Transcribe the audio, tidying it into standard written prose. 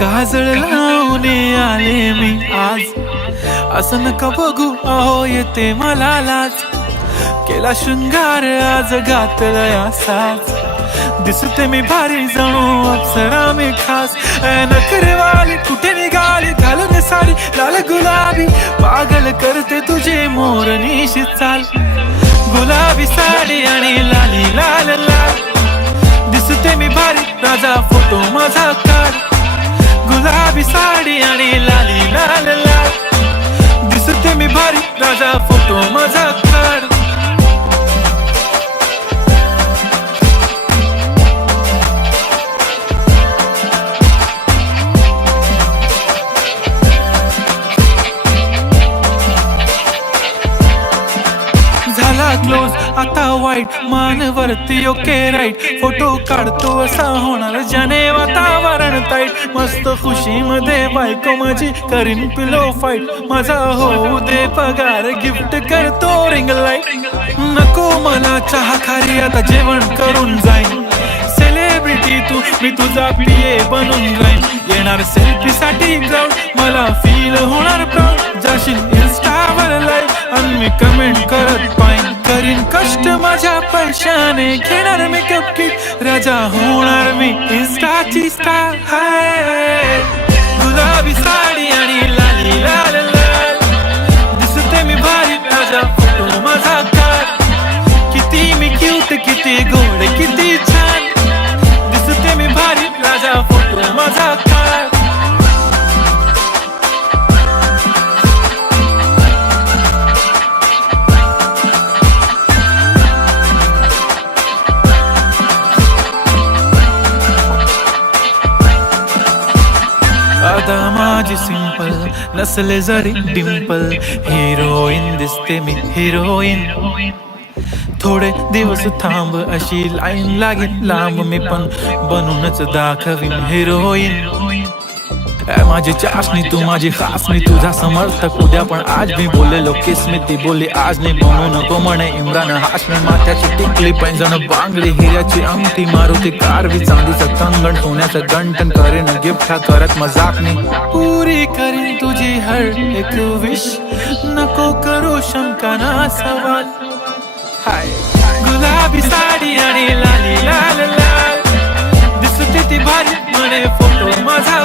काजळ लावून आले मी आज, असं नका बघू अहो येते मला लाज. केला शृंगार आज घातला साज, दिसते मी भारी जणू अप्सरा मी खास. नखरेवाली कुठे निघाली घालून साडी लाल गुलाबी, पागल करते तुझे मोरनीशी चाल. गुलाबी साडी आणि लाली लाल लाल, दिसते मी भारी राजा फोटो माझा काढ. गुलाबी साडी आणि लाली लाल लाल, दिसते मी भारी राजा फोटो माझा काढ. झाला क्लोज आता वाईट मानवरती ओके राईट, फोटो काढतो असा होणार ज्याने वातावरण ताईट. मस्त खुशी मध्ये बायको माझी करीन पिलो फाईट, माझा होऊ दे पगार गिफ्ट करतो रिंग लाईट. नको मला चहा खारी आता जेवण करून जाईन, सेलिब्रिटी तू मी तुझा पिये बनून राहीन. येणार सेल्फी साठी ग्राउंड मला फील होणार प्राऊड, जाशील इन्स्टावर लाईव्ह आणि मी कमेंट करत पाईन. करीन कष्ट माझ्या पैशाने घेणार मेकअप किट, राजा होणार मी इन्स्टाची स्टार. हाय गुलाबी साडी आणि लाली लाल लाल, दिसते मी भारी राजा फोटो माझा काढ. किती मी क्यूट किती गोड किती छान, दिसते मी भारी राजा फोटो माझा काढ. आता माझी सिंपल नसले जरी डिंपल, हिरोईन दिसते मी हिरोईन. थोडे दिवस थांब अशी लाईन लागेल लांब, मी पण बनूनच दाखवीन हिरोईन. माझी चाशनी तू माझी खास, मी तुझा समर्थक उद्या पण आज मी बोललेलो किस मी ती बोलली आज नाही. बनू नको म्हणे इम्रान हाशमी, माथ्याची टिकली पैंजण बांगडी हिऱ्याची अंगठी, मारुती कारवी चांदीचं कंगण सोन्याचं गंटन. करेन गिफ्ट करत मजाक मी, पुरी करीन तुझी हर एक विश, नको करू शंका ना सवाल. हाय गुलाबी साडी आणि लाली लाल लाल, दिसते ती भारी म्हणे फोटो माझा